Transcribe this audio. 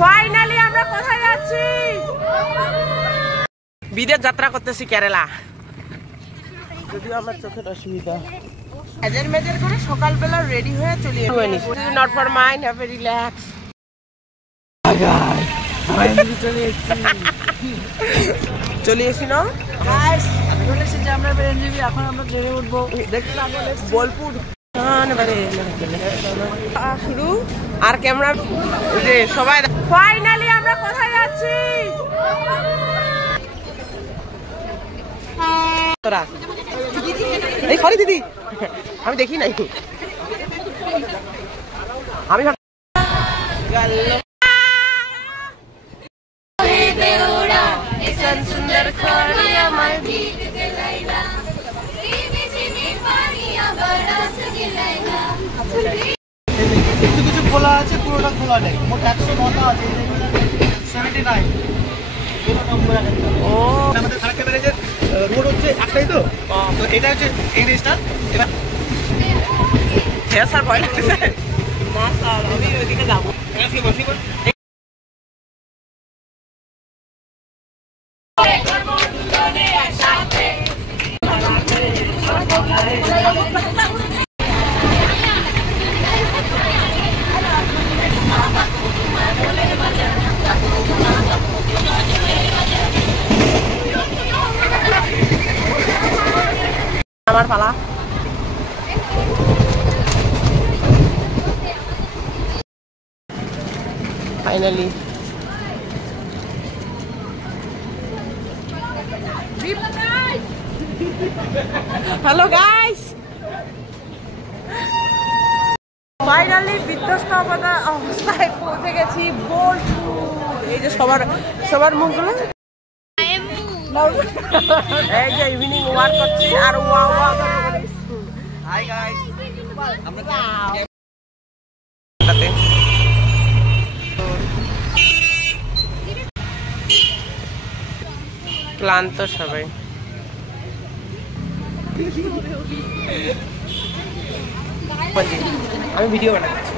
Finally আমরা কোথায় যাচ্ছি? বিদেশ যাত্রা করতেছি, কেরালা। যদিও আমার চোখের অসুবিধা, মেজর মেজর করে সকালবেলা রেডি হয়ে চলে এসেছি। Not for mind, have a relax. চলে এসি না আমরা এনজিবি। এখন আমরা ট্রেনে উঠবো, বোলপুর শুরু। আর ক্যামেরা সবাই। ফাইনালি আমরা কোথায় যাচ্ছি? তোরা এই সরি দিদি, আমি দেখি নাই। আমি সুন্দর একটু কিছু খোলা আছে, পুরোটা খোলা নেই। মোট 109টা আছে, 79 পুরো নম্বর আছে। ও আমাদের সারা ক্যামেরাজের রোড হচ্ছে একটাই, তো এটা হচ্ছে এই রেজিস্টার। এটা হ্যাঁ স্যার, ভয় লাগতেছে। মাশাআল্লাহ, আমি ওইদিকে যাবো। আমার পালা। ফাইনালি হ্যালো গাইস, ফাইনালি বিধ্বস্ত অবস্থায় পৌঁছে গেছি বোলপুর। এই যে সবার মুখগুলো, এই যে ইভিনিং ওয়াক করছি আর হাই গাইস। ক্লান্ত সবাই। আমি ভিডিও বানাচ্ছি।